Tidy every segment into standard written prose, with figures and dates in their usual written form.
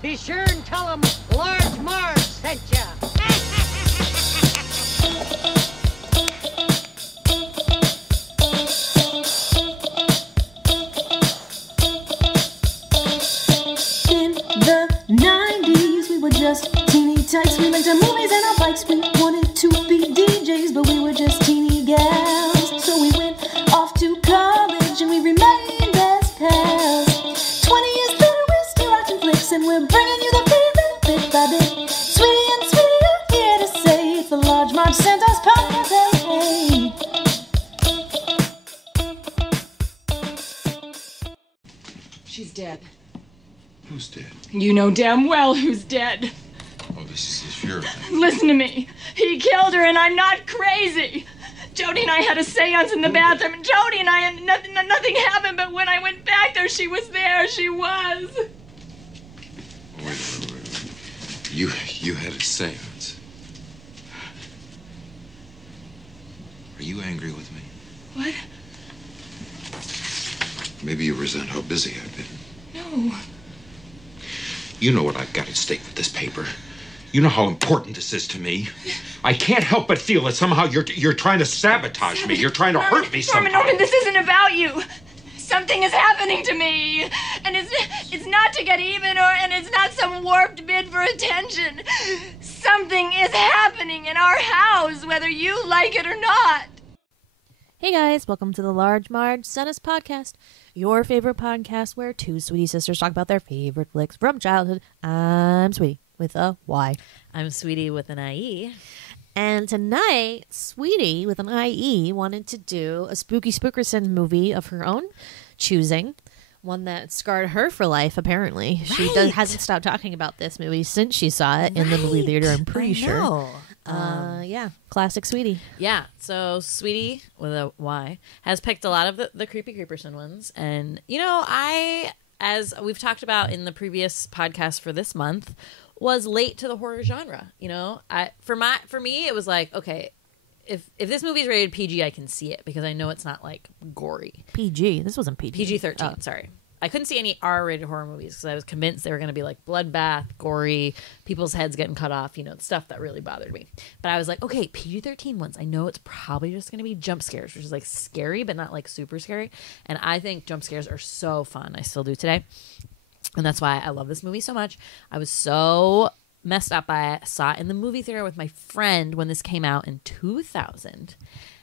Be sure and tell them Large Marge sent ya. In the 90s, we were just teeny tykes. We liked our movies and our bikes. We wanted to be DJs, but we were just teeny gals. So we went off to college and we remained as pals. 20 years later, we're still watching flicks and we're bringing you the feedback bit by bit. Sweetie and Sweetie are here to say it's the Large Marge Santa's podcast. Hey, hey. She's dead. Who's dead? You know damn well who's dead. Oh, this is your Listen to me. He killed her and I'm not crazy. Jody and I had a seance in the bathroom and Jody and I had nothing happened, but when I went back there, she was there. She was. Wait. You had a seance. Are you angry with me? What? Maybe you resent how busy I've been. No. You know what I've got at stake with this paper. You know how important this is to me. I can't help but feel that somehow you're trying to sabotage me. You're trying to hurt me somehow. Norman, this isn't about you. Something is happening to me, and it's not to get even, and it's not some warped bid for attention. Something is happening in our house, whether you like it or not. Hey guys, welcome to the Large Marge Santa's podcast, your favorite podcast where two sweetie sisters talk about their favorite flicks from childhood. I'm Sweetie with a Y. I'm Sweetie with an IE. And tonight, Sweetie with an IE wanted to do a spooky spookerson movie of her own choosing. One that scarred her for life, apparently. Right. She hasn't stopped talking about this movie since she saw it in the movie theater, I'm pretty sure. Yeah, classic Sweetie. Yeah, so Sweetie with a Y has picked a lot of the creepy creeperson ones. And, you know, as we've talked about in the previous podcast for this month, was late to the horror genre. You know, for me, it was like, okay, if this movie is rated PG, I can see it because I know it's not like gory. PG? This wasn't PG. PG-13, sorry. I couldn't see any R-rated horror movies because I was convinced they were going to be like bloodbath, gory, people's heads getting cut off, you know, stuff that really bothered me. But I was like, okay, PG-13 ones. I know it's probably just going to be jump scares, which is like scary, but not like super scary. And I think jump scares are so fun. I still do today. And that's why I love this movie so much. I was so messed up by it. I saw it in the movie theater with my friend when this came out in 2000.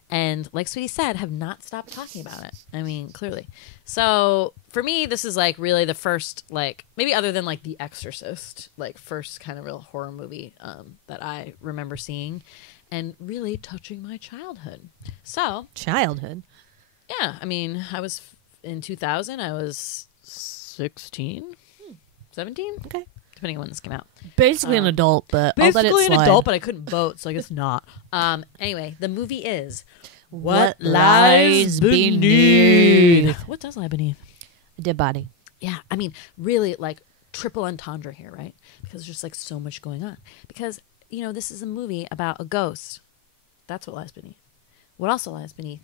And like Sweetie said, have not stopped talking about it. I mean, clearly. So for me, this is like really the first, like maybe other than like The Exorcist, like first kind of real horror movie that I remember seeing and really touching my childhood. So Childhood? Yeah. I mean, in 2000, I was 16, 17. Okay. Depending on when this came out. Basically an adult, but I'll let it Basically slide. an adult, but I couldn't vote, so I guess not. Anyway, the movie is What Lies Beneath. What does lie beneath? A dead body. Yeah, I mean, really, like, triple entendre here, right? Because there's just, like, so much going on. Because, you know, this is a movie about a ghost. That's what lies beneath. What also lies beneath?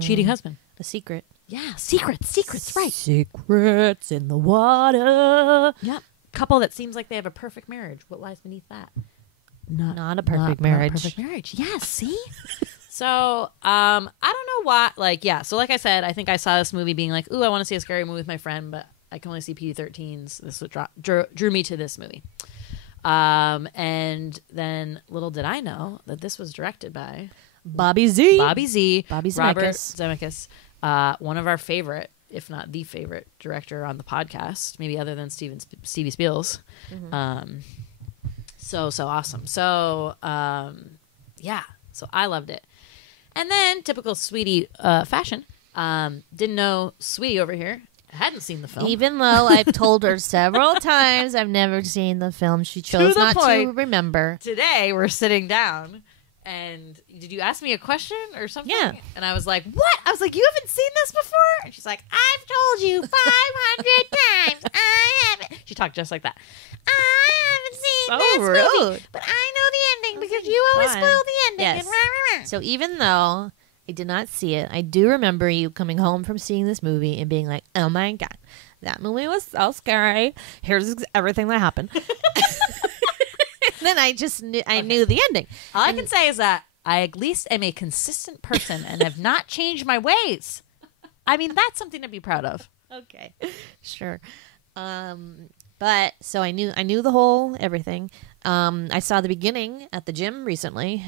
Cheating husband. A secret. Yeah, secrets, right. Secrets in the water. Yeah. Couple that seems like they have a perfect marriage. What lies beneath that? Not a perfect marriage. Not perfect marriage. Yeah, see? So, I don't know why. Like, yeah. So, like I said, I think I saw this movie being like, ooh, I want to see a scary movie with my friend, but I can only see PG-13s. This is what drew me to this movie. And then little did I know that this was directed by Bobby Z. Bobby Zemeckis. Robert Zemeckis. One of our favorite, if not the favorite director on the podcast, maybe other than Stevie Spiels. Mm-hmm. So awesome. So, yeah. So I loved it. And then, typical Sweetie fashion, didn't know Sweetie over here hadn't seen the film. Even though I've told her several times I've never seen the film, she chose not to remember. Today, we're sitting down. And did you ask me a question or something? Yeah. And I was like, what? I was like, you haven't seen this before? And she's like, I've told you 500 times. I haven't. She talked just like that. I haven't seen this movie, but I know the ending because you always spoil the ending. Yes. And rah, rah, rah. So even though I did not see it, I do remember you coming home from seeing this movie and being like, oh my God, that movie was so scary. Here's everything that happened. Then I knew the ending. All I can say is that I at least am a consistent person and have not changed my ways. I mean, that's something to be proud of. Okay, sure. But so I knew the whole everything. I saw the beginning at the gym recently,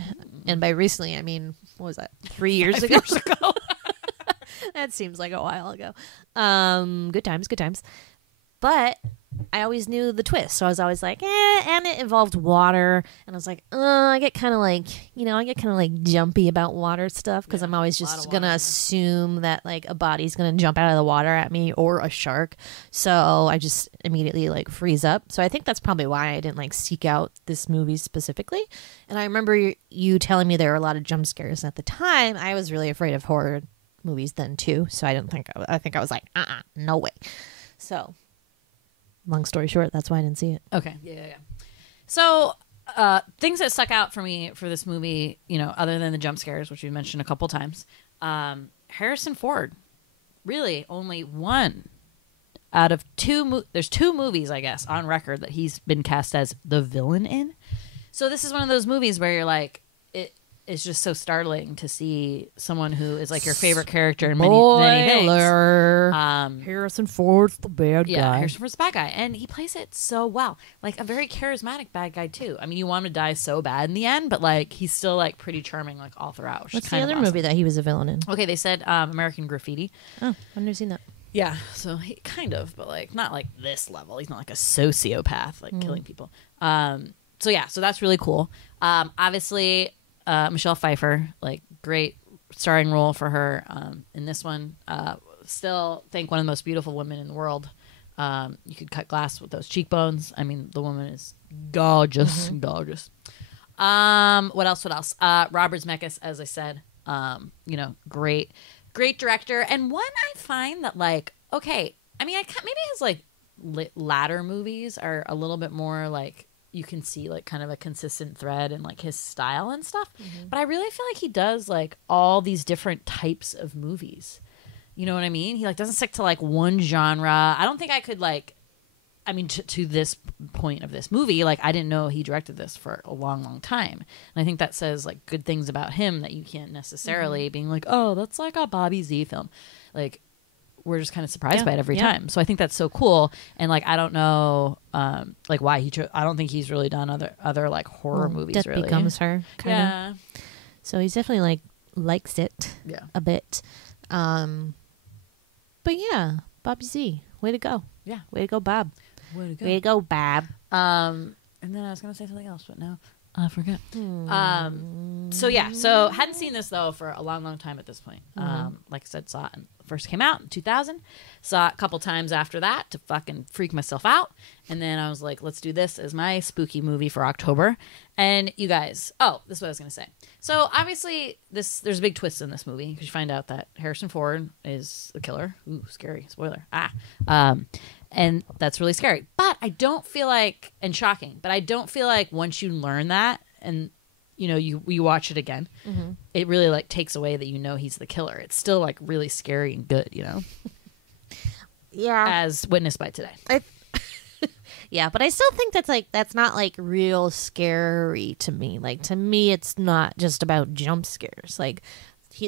and by recently I mean, what was that? 3 years ago. That seems like a while ago. Good times. But I always knew the twist, so I was always like, and it involved water, and I was like, I get kind of like jumpy about water stuff because I'm always just gonna assume that like a body's gonna jump out of the water at me or a shark, so I just immediately like freeze up. So I think that's probably why I didn't like seek out this movie specifically. And I remember you telling me there were a lot of jump scares, and at the time I was really afraid of horror movies then too, so I think I was like, no way. So long story short, that's why I didn't see it. Okay. Yeah. So, things that stuck out for me for this movie, other than the jump scares, which we mentioned a couple times, Harrison Ford, really only one out of two. There's two movies, I guess, on record that he's been cast as the villain in. So this is one of those movies where you're like, it's just so startling to see someone who is like your favorite character in many things. Harrison Ford's the bad guy. Yeah, Harrison Ford's the bad guy. And he plays it so well. Like a very charismatic bad guy too. I mean, you want him to die so bad in the end, but like he's still like pretty charming like all throughout. What's the other movie that he was a villain in? Okay, they said American Graffiti. Oh, I've never seen that. Yeah, so he kind of, but like not like this level. He's not like a sociopath like killing people. So that's really cool. Obviously Michelle Pfeiffer, like great starring role for her in this one. Still think one of the most beautiful women in the world. You could cut glass with those cheekbones. I mean, the woman is gorgeous, gorgeous. What else? Robert Zemeckis, as I said, great director. And one I find that like, okay, I mean, maybe his like latter movies are a little bit more like, you can see like kind of a consistent thread in like his style and stuff. But I really feel like he does like all these different types of movies. You know what I mean? He like doesn't stick to like one genre. I don't think I could like, I mean, to this point of this movie, like I didn't know he directed this for a long, long time. And I think that says like good things about him that you can't necessarily being like, oh, that's like a Bobby Z film. Like, we're just kind of surprised by it every time. So I think that's so cool. And like, I don't know, like why I don't think he's really done other like horror movies. Death really Becomes Her. Yeah. So he's definitely like likes it a bit. But yeah, Bobby Z, way to go. Yeah. Way to go, Bob. Way to go. Way to go, Bob. And then I was going to say something else, but now I forget. So hadn't seen this though for a long, long time at this point. Like I said, saw it first came out in 2000. Saw it a couple times after that to fucking freak myself out. And then I was like, let's do this as my spooky movie for October. And you guys, this is what I was going to say. So obviously there's a big twist in this movie because you find out that Harrison Ford is the killer. Ooh, scary. Spoiler. And that's really scary. But I don't feel like, and shocking, but I don't feel like once you learn that and you watch it again, it really like takes away that he's the killer. It's still like really scary and good, Yeah. as witnessed by today. Yeah, but I still think that's not like real scary to me. Like to me, it's not just about jump scares. Like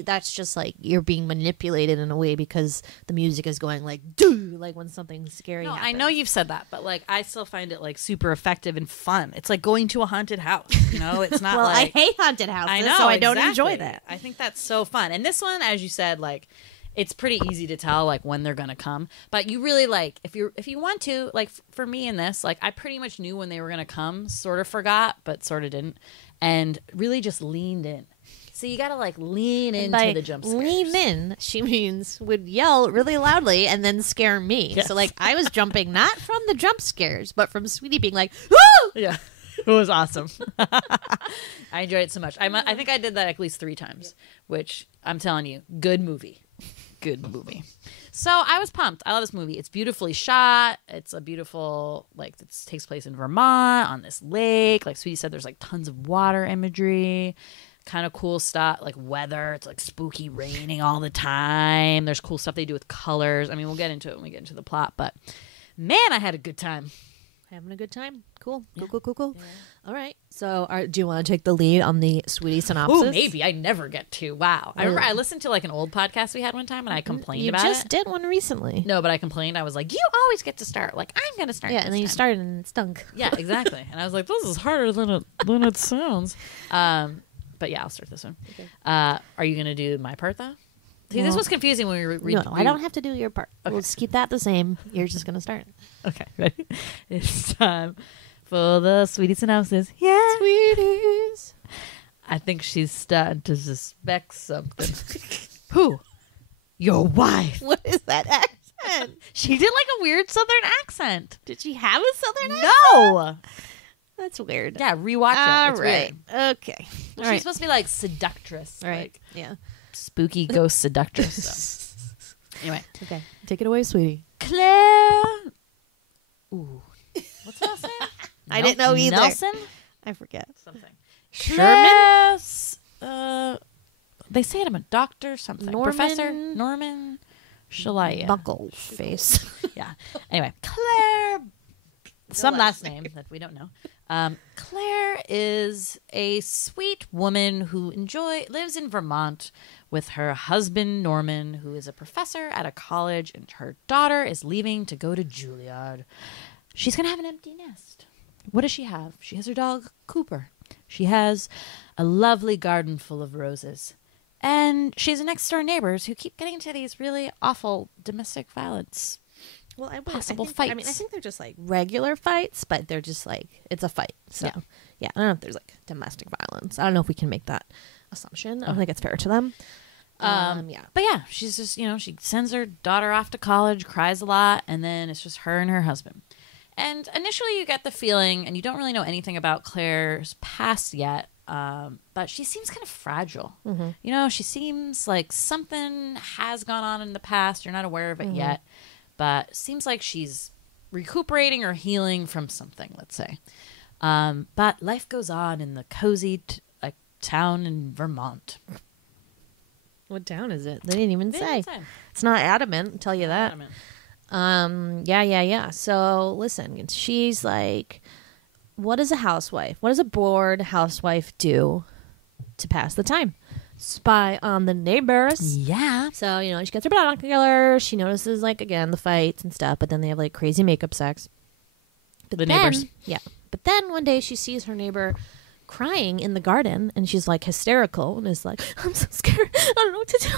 that's just like you're being manipulated in a way because the music is going like doo, like when something scary happens. I know you've said that, but like I still find it like super effective and fun. It's like going to a haunted house, It's not well, like I hate haunted houses, I know, so I don't exactly. enjoy that. I think that's so fun. And this one, as you said, like it's pretty easy to tell like when they're gonna come. But you really like if you want to, like for me in this, like I pretty much knew when they were gonna come, sort of forgot, but sort of didn't, and really just leaned in. So you gotta like lean into the jump scares. Lean in, she means would yell really loudly and then scare me. Yes. So like I was jumping not from the jump scares, but from Sweety being like, woo! Yeah, it was awesome. I enjoyed it so much. I think I did that at least 3 times, which I'm telling you, good movie. Good movie. So I was pumped. I love this movie. It's beautifully shot. It's a beautiful, like, it takes place in Vermont on this lake. Like Sweetie said, there's like tons of water imagery. kind of cool stuff, like weather. It's like spooky, raining all the time. There's cool stuff they do with colors. I mean, we'll get into it when we get into the plot, but man, I had a good time. Having a good time. Cool. Cool. Yeah. All right. So, do you want to take the lead on the Sweetie synopsis? Oh, maybe. I never get to. Wow. I remember I listened to like an old podcast we had one time, and I complained about it. You just did one recently. No, but I complained. I was like, you always get to start. Like, I'm going to start. Yeah, and then you started and it stunk. Yeah, exactly. And I was like, this is harder than it sounds. But yeah, I'll start this one. Okay. Are you going to do my part, though? See, this was confusing when we read. No, I don't have to do your part. Okay. We'll just keep that the same. You're just going to start. Okay, ready? It's time for the Sweetie synopsis. Yeah. Sweeties. I think she's starting to suspect something. Who? Your wife. What is that accent? She did like a weird Southern accent. Did she have a Southern accent? No. That's weird. Yeah, rewatch it. All it's right. Weird. Okay. Well, she's supposed to be like seductress. Right. Like, yeah. Spooky ghost seductress. So. Anyway. Okay. Take it away, sweetie. Claire. Ooh. What's that name? I didn't know either. Nelson? I forget. Something. Sherman? They say I'm a doctor, something. Norman? Professor Norman Shalaya. Buckle face. Yeah. Anyway, Claire. Some last name that we don't know. Claire is a sweet woman who lives in Vermont with her husband, Norman, who is a professor at a college, and her daughter is leaving to go to Juilliard. She's going to have an empty nest. What does she have? She has her dog, Cooper. She has a lovely garden full of roses. And she's next door neighbors who keep getting into these really awful domestic violence possible fights. I mean, I think they're just like regular fights, but they're just like, it's a fight. So, yeah, I don't know if there's like domestic violence. I don't know if we can make that assumption. I don't think it's fair to them. Yeah. But yeah, she's just, she sends her daughter off to college, cries a lot, and then it's just her and her husband. And initially you get the feeling, and you don't really know anything about Claire's past yet, but she seems kind of fragile. Mm-hmm. She seems like something has gone on in the past. You're not aware of it yet. But seems like she's recuperating or healing from something, let's say. But life goes on in the cozy town in Vermont. What town is it? They didn't even say. It's not Adamant, I'll tell you that. Yeah. So listen, she's like, what does a housewife, what does a bored housewife do to pass the time? Spy on the neighbors. Yeah. So, she gets her binoculars. She notices, again, the fights and stuff, but then they have, crazy makeup sex. But neighbors. Yeah. But then one day she sees her neighbor crying in the garden, and she's, hysterical, and is like, I'm so scared. I don't know what to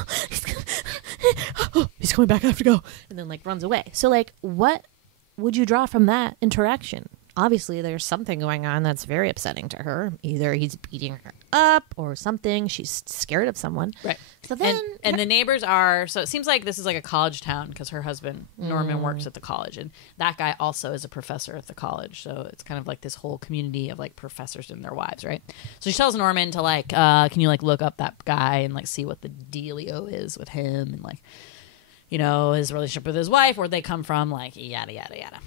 do. He's coming back. I have to go. And then, runs away. So, what would you draw from that interaction? Obviously, there's something going on that's very upsetting to her. Either he's beating her up or something. She's scared of someone. Right. So then, and the neighbors are, so it seems like this is like a college town because her husband, Norman, works at the college. And that guy also is a professor at the college. So it's kind of like this whole community of professors and their wives, right? So she tells Norman to can you look up that guy and see what the dealio is with him and his relationship with his wife, where they come from, yada, yada, yada.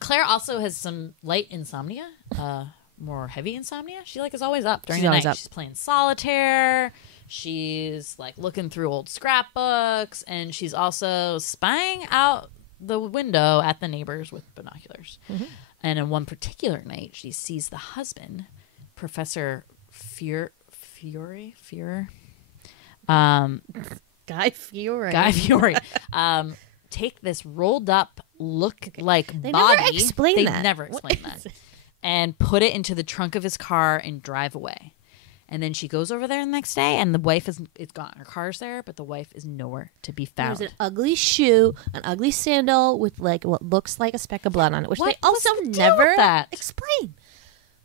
Claire also has some light insomnia, more heavy insomnia. She is always up during the night. She's playing solitaire. She's looking through old scrapbooks, and she's also spying out the window at the neighbors with binoculars. Mm-hmm. And in one particular night, she sees the husband, Professor Fuhrer. Guy Fiore. Take this rolled up look-like They body. Never explain that. They never explain that. And put it into the trunk of his car and drive away. And then she goes over there the next day, and the wife it's gone. Her car's there, but the wife is nowhere to be found. There's an ugly shoe, an ugly sandal with what looks like a speck of blood on it, which they also never explain.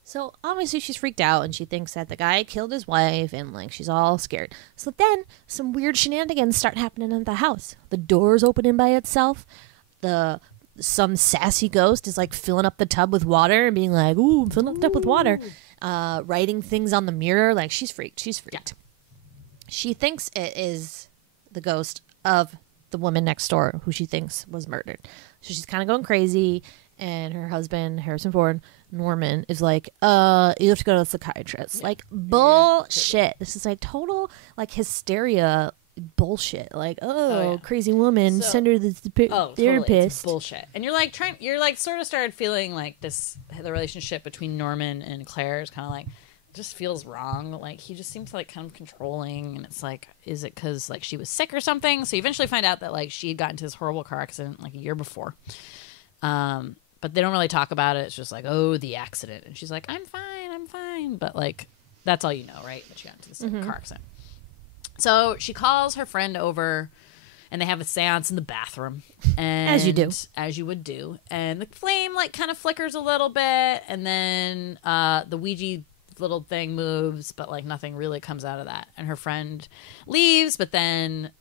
So obviously she's freaked out, and she thinks that the guy killed his wife, and she's all scared. So then some weird shenanigans start happening at the house. The door's opening by itself. Some sassy ghost is filling up the tub with water and being like, "Ooh, I'm filling up the tub with water," writing things on the mirror. She's freaked. Yeah. She thinks it is the ghost of the woman next door who she thinks was murdered. So she's kind of going crazy. and her husband, Harrison Ford, Norman, is like, you have to go to a psychiatrist. Like, bullshit. This is like total, like, hysteria bullshit. Like, crazy woman, send her to the totally. therapist. It's bullshit. And you're like sort of started feeling like the relationship between Norman and Claire is kind of like, just feels wrong. Like, he just seems like kind of controlling, and it's like, is it because like she was sick or something? So you eventually find out that like she had gotten into this horrible car accident like a year before. But they don't really talk about it. It's just like, oh, the accident. And she's like, I'm fine. But like, that's all you know, right? That she got into this car accident. So she calls her friend over, and they have a seance in the bathroom. And as you do. As you would do. And the flame like kind of flickers a little bit, and then the Ouija little thing moves, but like nothing really comes out of that. And her friend leaves, but then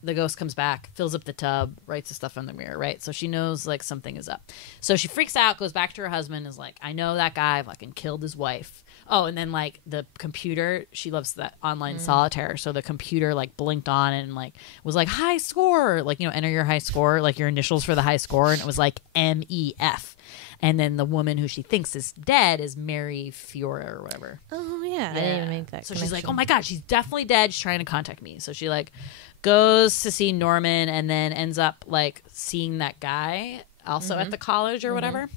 the ghost comes back, fills up the tub, writes the stuff on the mirror, right? So she knows like something is up. So she freaks out, goes back to her husband, is like, I know that guy fucking killed his wife. Oh, and then like the computer, she loves that online solitaire. So the computer like blinked on and like was like high score, like, you know, enter your high score, like your initials for the high score, and it was like MEF. And then the woman who she thinks is dead is Mary Fiora or whatever. Oh yeah, I didn't even make that. So she's like, oh my god, she's definitely dead. She's trying to contact me. So she like goes to see Norman, and then ends up like seeing that guy also at the college or whatever.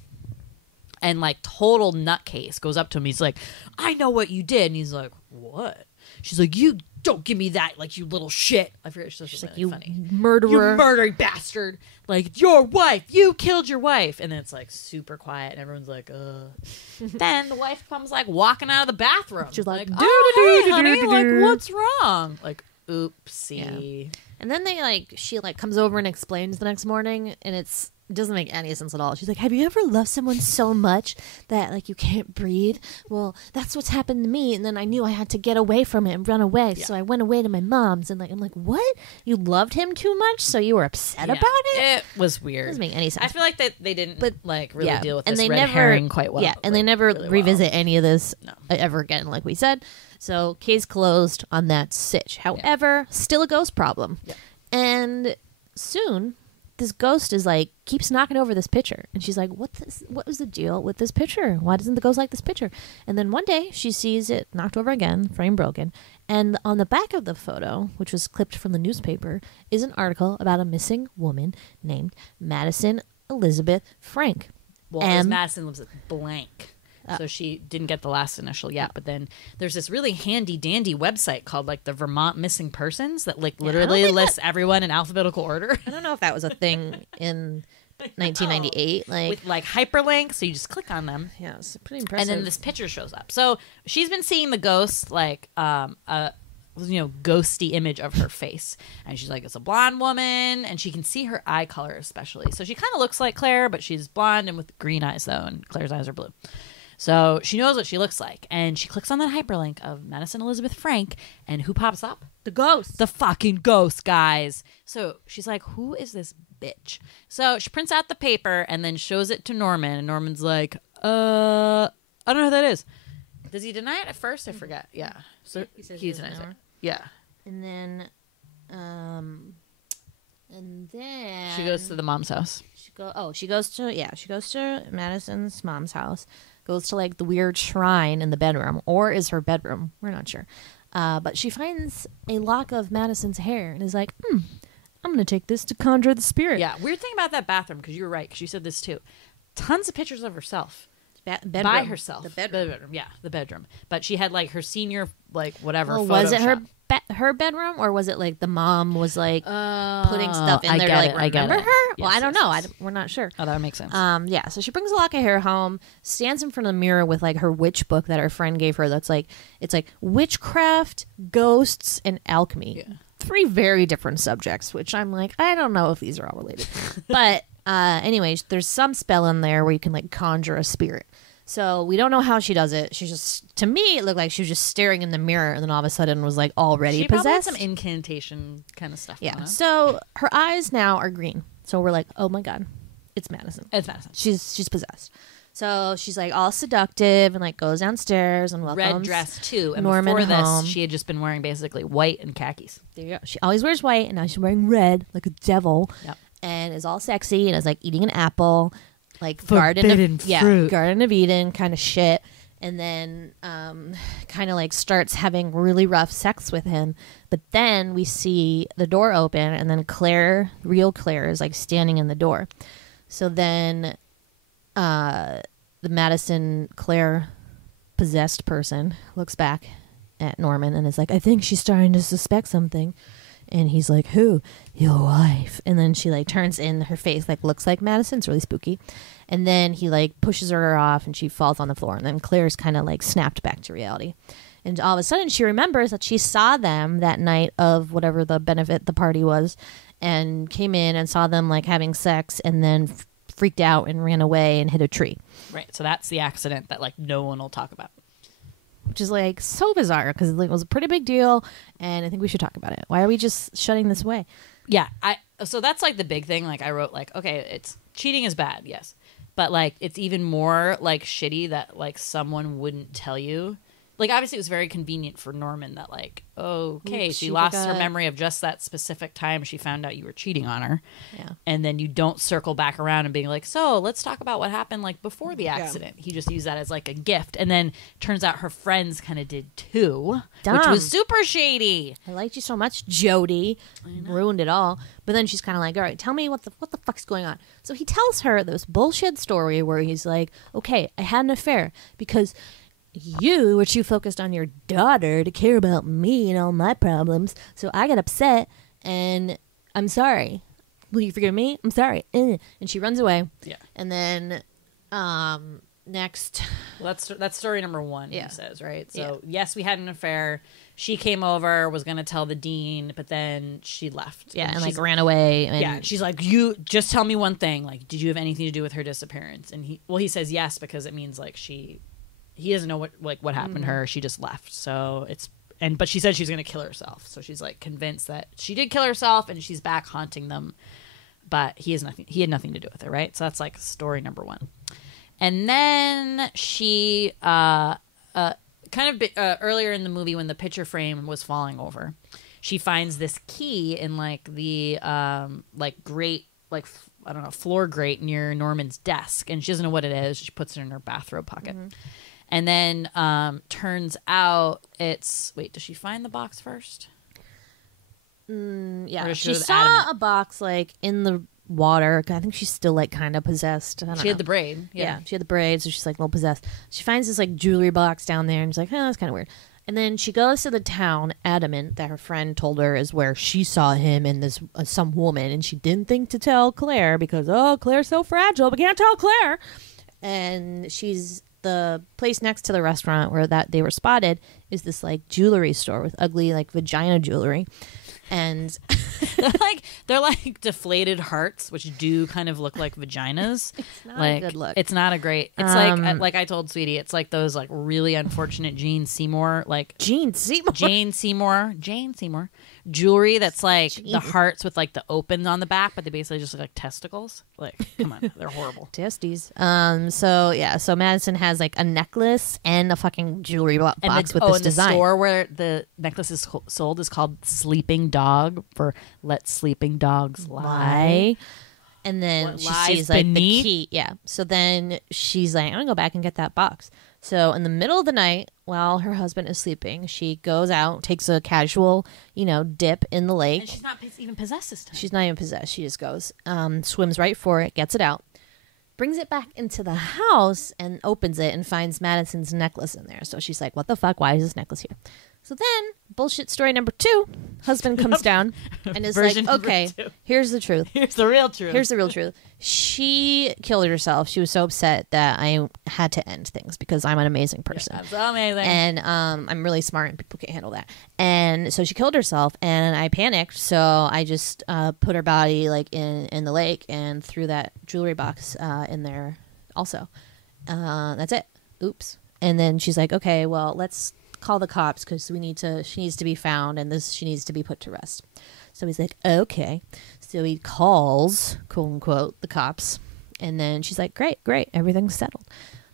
And like total nutcase goes up to him. He's like, I know what you did. And he's like, what? She's like, you don't give me that, like, you little shit. I forget. She's like, you funny murderer, you murdering bastard. Like, your wife, you killed your wife. And then it's like super quiet, and everyone's like, Then the wife comes like walking out of the bathroom. She's like, oh, hey, honey, like, what's wrong? Like, oopsie. Yeah. And then she comes over and explains the next morning, and it doesn't make any sense at all. She's like, have you ever loved someone so much that like you can't breathe? Well, that's what's happened to me, and then I knew I had to get away from it and run away. So I went away to my mom's, and like I'm like, what? You loved him too much, so you were upset about it? It was weird. It doesn't make any sense. I feel like that they didn't really deal with and this they red herring quite well. Yeah, and they never revisit any of this ever again, like we said. So case closed on that sitch. However, still a ghost problem. Yeah. And soon this ghost is like keeps knocking over this picture, and she's like, what was the deal with this picture? Why doesn't the ghost like this picture? And then one day she sees it knocked over again, frame broken, and on the back of the photo, which was clipped from the newspaper, is an article about a missing woman named Madison Elizabeth Frank. Well, Madison lives at blank. So she didn't get the last initial yet, but then there's this really handy dandy website called like the Vermont Missing Persons that like literally lists everyone in alphabetical order. I don't know if that was a thing in 1998, like with like hyperlinks, so you just click on them. Yeah, it's pretty impressive. And then this picture shows up. So she's been seeing the ghost, like ghosty image of her face, and she's like, it's a blonde woman, and she can see her eye color especially. So she kind of looks like Claire, but she's blonde and with green eyes though, and Claire's eyes are blue. So she knows what she looks like, and she clicks on that hyperlink of Madison Elizabeth Frank, and who pops up? The ghost. The fucking ghost, guys. So she's like, who is this bitch? So she prints out the paper and then shows it to Norman, and Norman's like, I don't know who that is. Does he deny it at first? I forget. Yeah. So he denies it. Yeah. And then she goes to the mom's house. She goes to Madison's mom's house. Goes to like the weird shrine in the bedroom, or is her bedroom? We're not sure. But she finds a lock of Madison's hair and is like, I'm going to take this to conjure the spirit. Yeah, weird thing about that bathroom, because you were right, because you said this too. Tons of pictures of herself. By herself. The bedroom. Yeah, the bedroom. But she had like her senior, like whatever. Well, was it her bedroom, or was it like the mom was like putting stuff in there to like remember her? Yes, well, I don't know. We're not sure. Oh, that would make sense. Yeah. So she brings a lock of hair home, stands in front of the mirror with like her witch book that her friend gave her. That's like, it's like witchcraft, ghosts, and alchemy. Yeah. 3 very different subjects, which I'm like, I don't know if these are all related. But anyways, there's some spell in there where you can like conjure a spirit. So we don't know how she does it. She's just, to me, it looked like she was just staring in the mirror, and then all of a sudden was like already possessed. She probably had some incantation kind of stuff. Yeah. So her eyes now are green. So we're like, oh my god, it's Madison. It's Madison. She's possessed. So she's like all seductive and like goes downstairs and welcomes red dress too. And Norman before this, home. she had just been wearing basically white and khakis. There you go. She always wears white, and now she's wearing red like a devil. Yep. And is all sexy and is like eating an apple. like Forbidden fruit. Garden of Eden kind of shit, and then kind of like starts having really rough sex with him. But then we see the door open, and then real Claire is like standing in the door. So then the Madison Claire possessed person looks back at Norman and is like, I think she's starting to suspect something. And he's like, who? Your wife. And then she like turns in, her face like looks like Madison. It's really spooky. And then he like pushes her off and she falls on the floor. And then Claire's kind of like snapped back to reality. And all of a sudden she remembers that she saw them that night of whatever the party was, and came in and saw them like having sex, and then freaked out and ran away and hit a tree. Right. So that's the accident that like no one will talk about. Which is like so bizarre because it was a pretty big deal, and I think we should talk about it. Why are we just shutting this away? Yeah. So that's like the big thing. Like I wrote like, okay, it's cheating is bad. Yes. But like, it's even more like shitty that like someone wouldn't tell you. Like, obviously, it was very convenient for Norman that, like, okay, she lost her memory of just that specific time she found out you were cheating on her. Yeah. And then you don't circle back around and being like, so let's talk about what happened, like, before the accident. Yeah. He just used that as, like, a gift. And then turns out her friends kind of did, too. Dumb. Which was super shady. I liked you so much, Jody. Ruined it all. But then she's kind of like, all right, tell me what the fuck's going on. So he tells her this bullshit story where he's like, okay, I had an affair because you were too focused on your daughter to care about me and all my problems, so I got upset, and I'm sorry. Will you forgive me? I'm sorry. And she runs away. Yeah. And then next... Well, that's story number one, yeah. He says, right? So, yes, we had an affair. She came over, was going to tell the dean, but then she left. Yeah, and like ran away. And yeah, she's like, you just tell me one thing. Like, did you have anything to do with her disappearance? And he says yes, because it means like he doesn't know what happened to her. She just left. So but she said she's going to kill herself. So she's like convinced that she did kill herself and she's back haunting them. But he had nothing to do with it, right? So that's like story number one. And then she earlier in the movie when the picture frame was falling over, she finds this key in like the grate, like I don't know, floor grate near Norman's desk, and she doesn't know what it is. She puts it in her bathrobe pocket. Mm-hmm. And then turns out it's... Wait, does she find the box first? Yeah. She saw a box, like, in the water. I think she's still, like, kind of possessed. She had the braid. Yeah, she had the braid, so she's, like, a little possessed. She finds this, like, jewelry box down there, and she's like, that's kind of weird. And then she goes to the town, adamant that her friend told her is where she saw him and this some woman, and she didn't think to tell Claire because, Claire's so fragile, but can't tell Claire. And the place next to the restaurant where they were spotted is this like jewelry store with ugly like vagina jewelry, and they're like deflated hearts, which do kind of look like vaginas. It's not like, a good look. It's not a great. It's like I told Sweetie, it's like those like really unfortunate Jane Seymour jewelry that's like the hearts with like the opens on the back, but they basically just look like testicles. Like, come on, they're horrible. Testes. So Madison has like a necklace and a fucking jewelry box with this design. The store where the necklace is sold is called Sleeping Dog, for Let Sleeping Dogs Lie. And then she sees like the key. Yeah. So then she's like, I'm gonna go back and get that box. So in the middle of the night, while her husband is sleeping, she goes out, takes a casual, dip in the lake. And she's not even possessed this time. She's not even possessed. She just goes, swims right for it, gets it out, brings it back into the house, and opens it and finds Madison's necklace in there. So she's like, what the fuck? Why is this necklace here? So then, bullshit story number 2, husband comes down and is like, okay, here's the truth. Here's the real truth. Here's the real truth. She killed herself. She was so upset that I had to end things because I'm an amazing person. Yeah, that's amazing. And I'm really smart and people can't handle that. And so she killed herself and I panicked. So I just put her body like in the lake and threw that jewelry box in there also. That's it. Oops. And then she's like, okay, well, let's call the cops because she needs to be found and she needs to be put to rest. So he's like, okay. So he calls, quote unquote, the cops, and then she's like, great, everything's settled.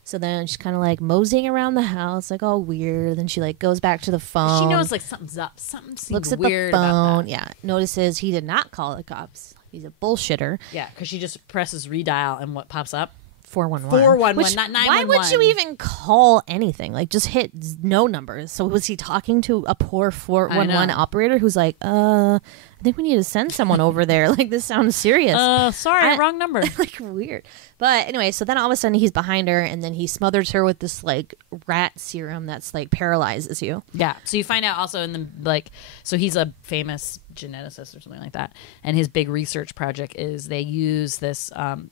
So then she's kind of like moseying around the house, like all weird. Then she like goes back to the phone. She knows like something's up. Something seems looks at weird the phone. About that. Yeah, notices he did not call the cops. He's a bullshitter. Yeah, because she just presses redial and what pops up? 411. 411, Which, not why would 911. you even call anything? Like, just hit no numbers. So was he talking to a poor 411 operator who's like, I think we need to send someone over there. Like, this sounds serious. Sorry, wrong number. Like, weird. But anyway, so then all of a sudden he's behind her, and then he smothers her with this like rat serum that's like paralyzes you. Yeah. So you find out also in the so he's a famous geneticist or something like that, and his big research project is they use this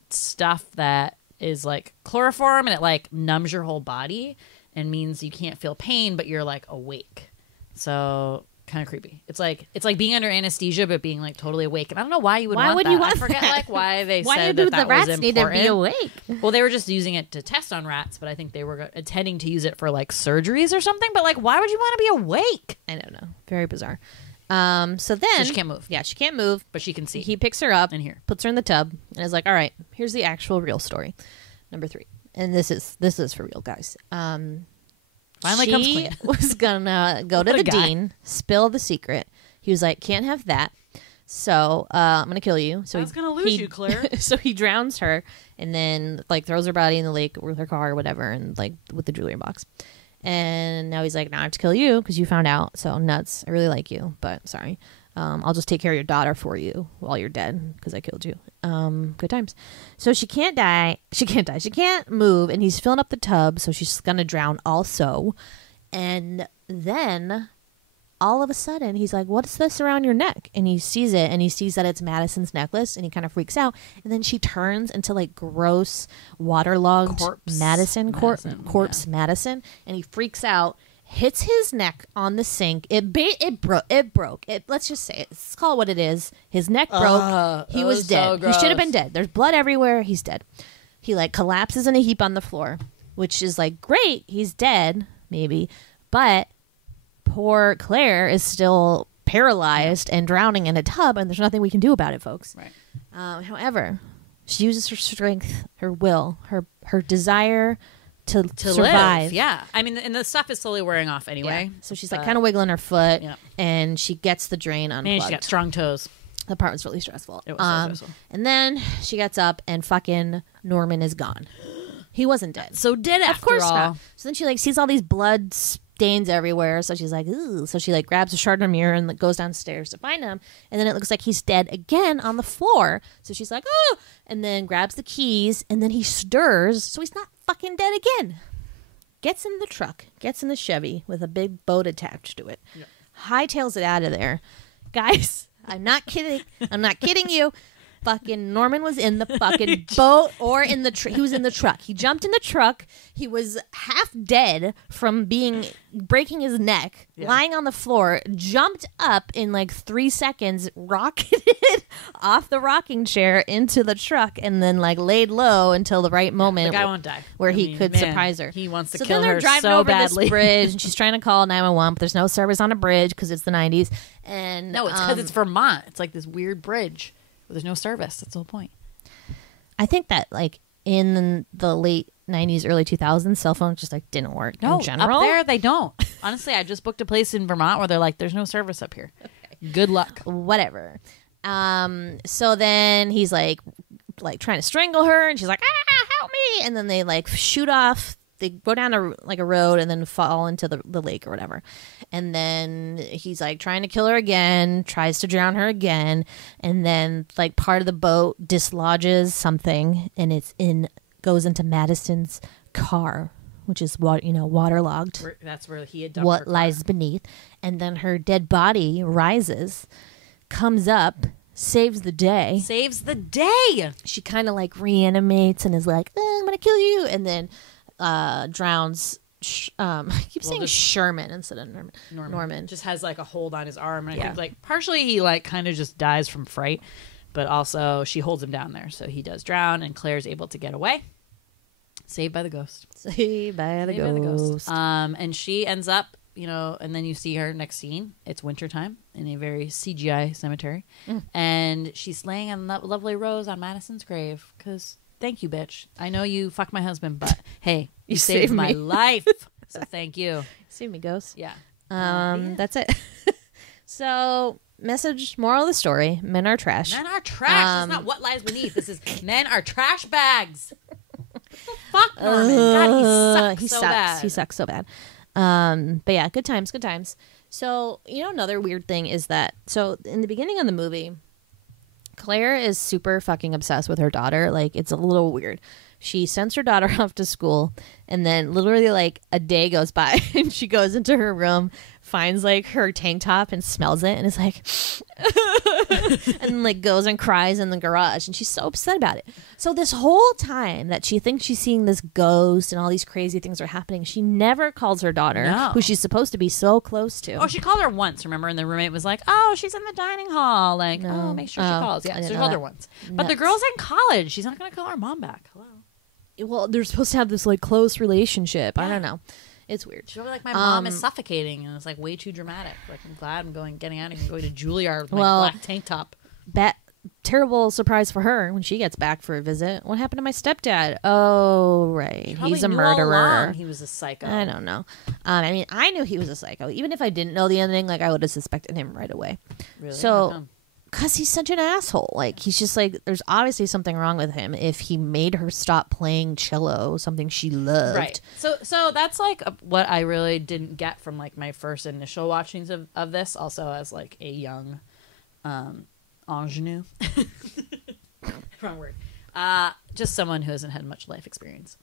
stuff that is like chloroform, and it like numbs your whole body and means you can't feel pain, but you're like awake. So kind of creepy. It's like being under anesthesia, but being like totally awake. And I don't know why you would want that. I forget like why they said that the was rats need to be awake? Well, they were just using it to test on rats, but I think they were intending to use it for like surgeries or something. But like, why would you want to be awake? I don't know. Very bizarre. So then she can't move. Yeah, she can't move, but she can see. He picks her up and here puts her in the tub and is like, "All right, here's the actual real story, number 3." And this is for real, guys. Finally comes clean. Was gonna go to the dean, spill the secret. He was like, "Can't have that. So I'm gonna kill you." So I was gonna lose you, Claire. So he drowns her and then like throws her body in the lake with her car or whatever, and like with the jewelry box. And now he's like, "Now I have to kill you because you found out. So nuts. I really like you, but sorry. I'll just take care of your daughter for you while you're dead because I killed you." Good times. So she can't die. She can't move, and he's filling up the tub, so she's gonna drown also. And then all of a sudden he's like, "What's this around your neck?" And he sees it, and he sees that it's Madison's necklace, and he kind of freaks out. And then she turns into like gross waterlogged corpse Madison, and he freaks out. Hits his neck on the sink. It broke. Let's just say it. Let's call it what it is. His neck broke. He was dead. So he should have been dead. There's blood everywhere. He's dead. He like collapses in a heap on the floor, which is like great. He's dead, maybe, but poor Claire is still paralyzed and drowning in a tub, and there's nothing we can do about it, folks. Right. However, she uses her strength, her will, her desire to survive. Live. Yeah. I mean, and the stuff is slowly wearing off anyway. Yeah. So she's like kind of wiggling her foot, yeah. and she gets the drain unplugged. And she got strong toes. The part was really stressful. It was so stressful. And then she gets up, and fucking Norman is gone. He wasn't dead. So dead after Of course all. not. So then she like sees all these blood stains everywhere. So she's like, ooh. So she like grabs a shard in her mirror and like, goes downstairs to find him. And then it looks like he's dead again on the floor. So she's like, oh, and then grabs the keys, and then he stirs. So he's not fucking dead again. Gets in the truck, gets in the Chevy with a big boat attached to it. Yep. Hightails it out of there. Guys, I'm not kidding. I'm not kidding you. Fucking Norman was in the fucking boat or in the he was in the truck. He jumped in the truck. He was half dead from breaking his neck, lying on the floor, jumped up in like 3 seconds, rocketed off the rocking chair into the truck, and then like laid low until the right moment. The guy won't die. Where he could surprise her. He wants to so kill then they're her driving so over badly. this bridge, and she's trying to call 911, but there's no service on a bridge because it's the 90s. And no, it's because it's Vermont. It's like this weird bridge. There's no service. That's the whole point. I think that like in the late 90s, early 2000s, cell phones just like didn't work in general. Up there they don't. Honestly, I just booked a place in Vermont where they're like, there's no service up here. Okay. Good luck. Whatever. So then he's like trying to strangle her, and she's like, help me. And then they like shoot off. They go down a road and then fall into the lake or whatever. And then he's like trying to kill her again, tries to drown her again. And then like part of the boat dislodges something, and goes into Madison's car, which is waterlogged. That's where he had dumped what her car. lies beneath. And then her dead body rises, comes up, saves the day. She kind of like reanimates and is like, I'm going to kill you. And then drowns. I keep saying Sherman instead of Norman. Just has like a hold on his arm, and I think like partially he like kind of just dies from fright, but also she holds him down there, so he does drown, and Claire's able to get away, saved by the ghost. And she ends up, and then you see her next scene. It's wintertime in a very CGI cemetery, and she's laying a lovely rose on Madison's grave because. Thank you, bitch. I know you fucked my husband, but hey, you saved my life. So thank you. Save me, ghost. Yeah. That's it. So, moral of the story: men are trash. Men are trash. It's not what lies beneath. This is men are trash bags. fuck Norman. God, he sucks so bad. He sucks so bad. But yeah, good times, good times. So, another weird thing is that, so in the beginning of the movie, Claire is super fucking obsessed with her daughter. Like, it's a little weird. She sends her daughter off to school, and then literally like a day goes by and she goes into her room, finds like her tank top and smells it and is like and like goes and cries in the garage, and she's so upset about it. So this whole time that she thinks she's seeing this ghost and all these crazy things are happening, she never calls her daughter, who she's supposed to be so close to. Oh, she called her once, remember? And the roommate was like, oh, she's in the dining hall. Like, oh, make sure she calls. Yeah, so she called her once. But the girl's in college. She's not going to call her mom back. Hello. Well, they're supposed to have this like close relationship. I don't know. It's weird. She'll be like, my mom is suffocating, and it's like way too dramatic. Like, I'm glad I'm getting out and going to Juilliard with my black tank top. Terrible surprise for her when she gets back for a visit. What happened to my stepdad? Oh, right. He's a murderer. He was a psycho. I don't know. I mean, I knew he was a psycho. Even if I didn't know the ending, like I would have suspected him right away. Really? So, because he's such an asshole. Like, he's just like, there's obviously something wrong with him if he made her stop playing cello, something she loved. Right. So that's like what I really didn't get from like my first initial watchings of this, also as like a young ingenue. Wrong word. Just someone who hasn't had much life experience.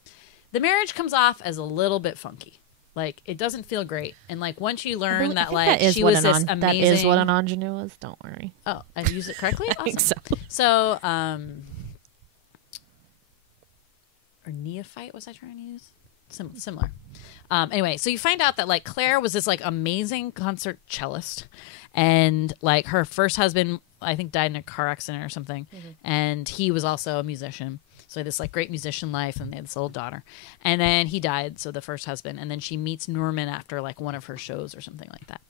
The marriage comes off as a little bit funky. Like, it doesn't feel great. And, like, once you learn that, like, she was this amazing... That is what an ingenue is. Don't worry. Oh, I used it correctly? I think so. So, or neophyte was I trying to use? Similar. Anyway, so you find out that, like, Claire was this, like, amazing concert cellist. And, like, her first husband, I think, died in a car accident or something. Mm-hmm. And he was also a musician. So they had this like great musician life, and they had this little daughter. And then he died, so the first husband. And then she meets Norman after like one of her shows or something like that.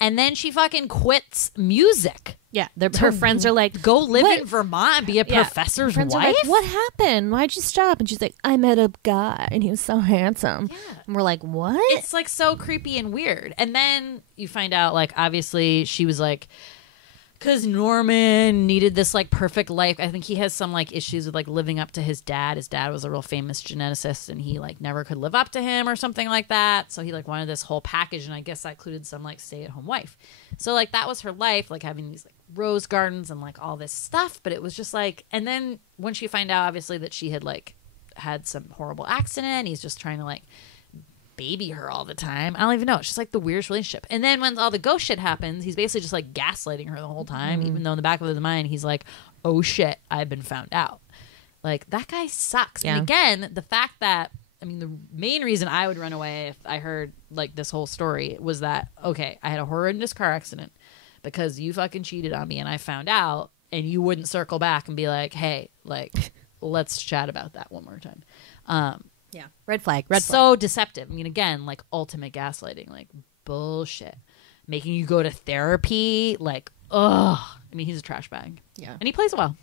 And then she fucking quits music. Yeah, her friends are like, go live in Vermont and be a professor's wife? Are like, what happened? Why'd you stop? And she's like, I met a guy, and he was so handsome. Yeah. And we're like, what? It's like so creepy and weird. And then you find out, like, obviously she was like, because Norman needed this like perfect life. I think he has some like issues with like living up to his dad. His dad was a real famous geneticist, and he like never could live up to him or something like that. So he like wanted this whole package, and I guess that included some like stay-at-home wife. So like that was her life, like having these like rose gardens and like all this stuff. But it was just like, and then once you find out obviously that she had like had some horrible accident, he's just trying to like baby her all the time. I don't even know. It's just like the weirdest relationship. And then when all the ghost shit happens, he's basically just like gaslighting her the whole time, even though in the back of his mind he's like, oh shit, I've been found out. Like, that guy sucks. Yeah. And again, the fact that, I mean, the main reason I would run away if I heard like this whole story was that, okay, I had a horrendous car accident because you fucking cheated on me and I found out, and you wouldn't circle back and be like, hey, like, let's chat about that one more time. Yeah. Red flag. So deceptive. I mean, again, like ultimate gaslighting, like bullshit. Making you go to therapy, like, ugh. I mean, he's a trash bag. Yeah. And he plays it well.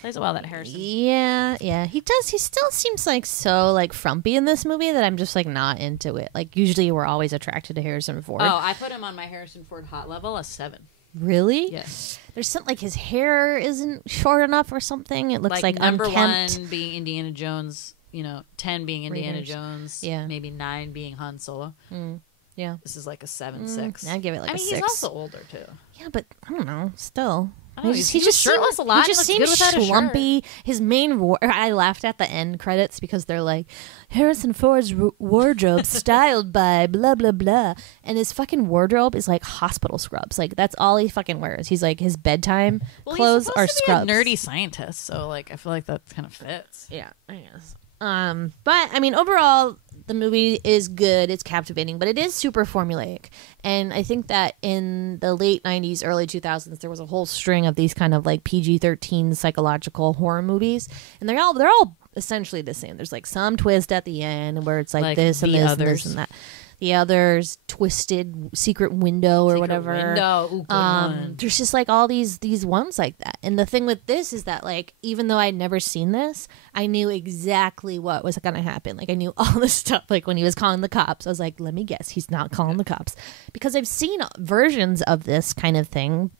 Plays it well, that Harrison. Yeah, yeah. He does. He still seems like so like frumpy in this movie that I'm just like not into it. Like, usually we're always attracted to Harrison Ford. Oh, I put him on my Harrison Ford hot level, a 7. Really? Yes. There's something like his hair isn't short enough or something. It looks like number unkempt. 1 being Indiana Jones. 10 being Indiana Jones, maybe 9 being Han Solo. Yeah. This is like a 7-6. I'd give it like a 6. He's also older too. Yeah, but I don't know. Still, he just shirtless a lot. He just seems slumpy. His main I laughed at the end credits because they're like, Harrison Ford's wardrobe styled by blah blah blah, and his fucking wardrobe is like hospital scrubs. Like, that's all he fucking wears. He's like, his bedtime clothes are scrubs. He's a nerdy scientist, so like I feel like that kind of fits. Yeah, I guess. But I mean, overall, the movie is good. It's captivating, but it is super formulaic. And I think that in the late 90s, early 2000s, there was a whole string of these kind of like PG-13 psychological horror movies, and they're all essentially the same. There's like some twist at the end where it's like this and this and this and that. The Others, Twisted, Secret Window, or whatever. Ooh, good one. There's just like all these ones like that. And the thing with this is that, like, even though I'd never seen this, I knew exactly what was going to happen. Like, I knew all this stuff. Like, when he was calling the cops, I was like, let me guess, he's not calling the cops. Because I've seen versions of this kind of thing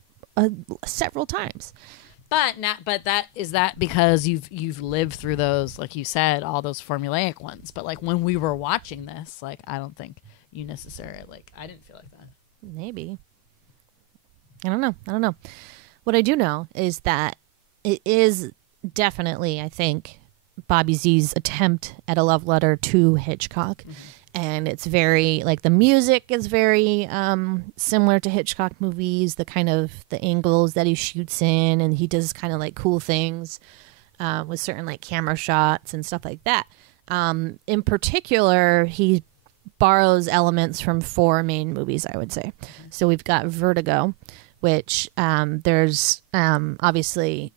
several times. But that is that because you've lived through those, like you said, all those formulaic ones. But like when we were watching this, like I don't think you necessarily like I didn't feel like that. Maybe. I don't know. What I do know is that it is definitely, I think, Bobby Z's attempt at a love letter to Hitchcock. And it's very, like, the music is very similar to Hitchcock movies, the kind of the angles that he shoots in, and he does kind of like cool things with certain like camera shots and stuff like that. In particular, he borrows elements from 4 main movies, I would say. So we've got Vertigo, which there's obviously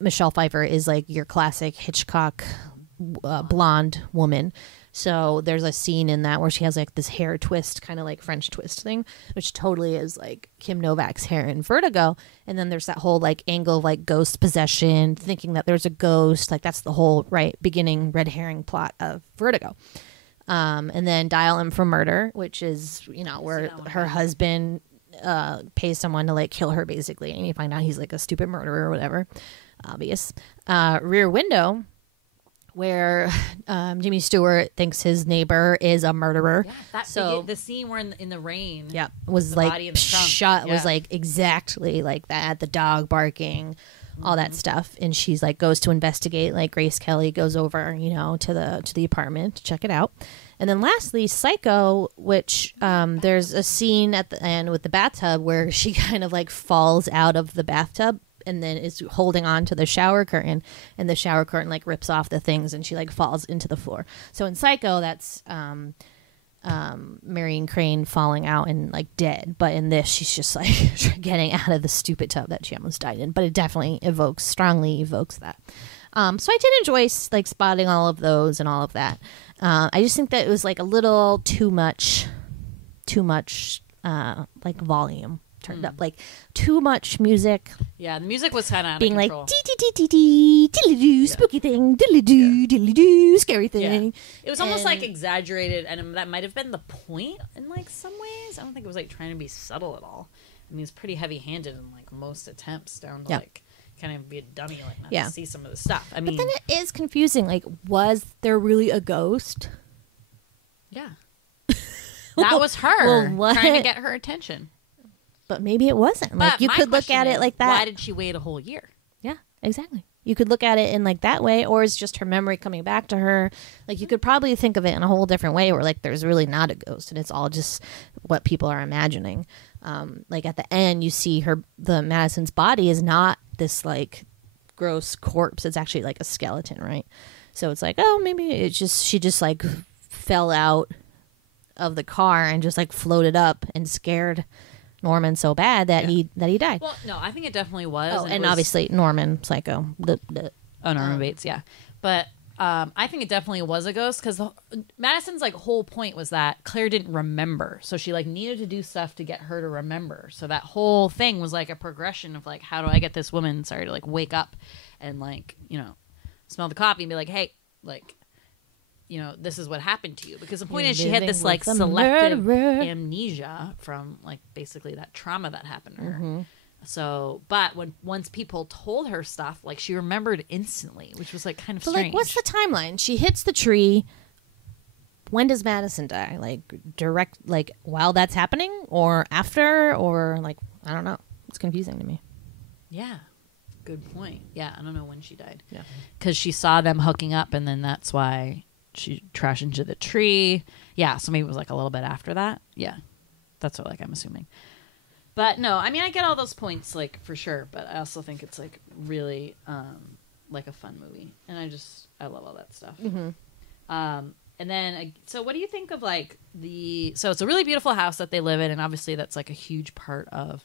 Michelle Pfeiffer is like your classic Hitchcock blonde woman. So there's a scene in that where she has like this hair twist, kind of like French twist thing, which totally is like Kim Novak's hair in Vertigo. And then there's that whole like angle of like ghost possession, thinking that there's a ghost. Like that's the whole beginning red herring plot of Vertigo. And then Dial M for Murder, which is, where her husband pays someone to like kill her basically. And you find out he's like a stupid murderer or whatever. Obvious. Rear Window, where Jimmy Stewart thinks his neighbor is a murderer. Yeah, the scene where in the rain. Yeah, was like shot was like exactly like that. The dog barking, all that stuff, and she's like goes to investigate. Like Grace Kelly goes over, to the apartment to check it out. And then lastly, Psycho, which there's a scene at the end with the bathtub where she kind of like falls out of the bathtub and then is holding on to the shower curtain, and the shower curtain like rips off the things and she like falls into the floor. So in Psycho, that's Marion Crane falling out and like dead. But in this, she's just like getting out of the stupid tub that she almost died in. But it definitely strongly evokes that. So I did enjoy like spotting all of those and all of that. I just think that it was like a little too much like volume turned up, like too much music. Yeah, the music was kind of being like dee spooky thing, diddly-doo, scary thing. It was almost like exaggerated, and that might have been the point in like some ways. I don't think it was like trying to be subtle at all. I mean, it's pretty heavy-handed in like most attempts down to like kind of be a dummy, like not to see some of the stuff. I mean, but then it is confusing. Like, was there really a ghost? Yeah, that was her trying to get her attention. But maybe it wasn't. Like, you could look at it like that. Why did she wait a whole year? Yeah, exactly. You could look at it in like that way, or it's just her memory coming back to her. Like, you could probably think of it in a whole different way, where like there's really not a ghost and it's all just what people are imagining. Like at the end, you see the Madison's body is not this like gross corpse. It's actually like a skeleton, right? So it's like, oh, maybe she just like fell out of the car and just like floated up and scared Norman so bad that he died. Well, no, I think it definitely was. Oh, and obviously Norman, Psycho. Norman Bates, yeah. But I think it definitely was a ghost because Madison's like whole point was that Claire didn't remember, so she like needed to do stuff to get her to remember. So that whole thing was like a progression of like, how do I get this woman, to like wake up and like smell the coffee and be like, hey, like, this is what happened to you. Because the point is she had this like selective amnesia from like basically that trauma that happened to her. Mm-hmm. So, but once people told her stuff, like she remembered instantly, which was like kind of strange. Like, what's the timeline? She hits the tree. When does Madison die? Like direct, like while that's happening, or after, or like I don't know. It's confusing to me. Yeah, good point. Yeah, I don't know when she died. Yeah, because she saw them hooking up, and then that's why she trashed into the tree. Yeah, so maybe it was like a little bit after that. Yeah, that's what like I'm assuming. But no, I mean I get all those points like for sure, but I also think it's like really like a fun movie, and I love all that stuff. Mm-hmm. And then so what do you think of like so it's a really beautiful house that they live in, and obviously that's like a huge part of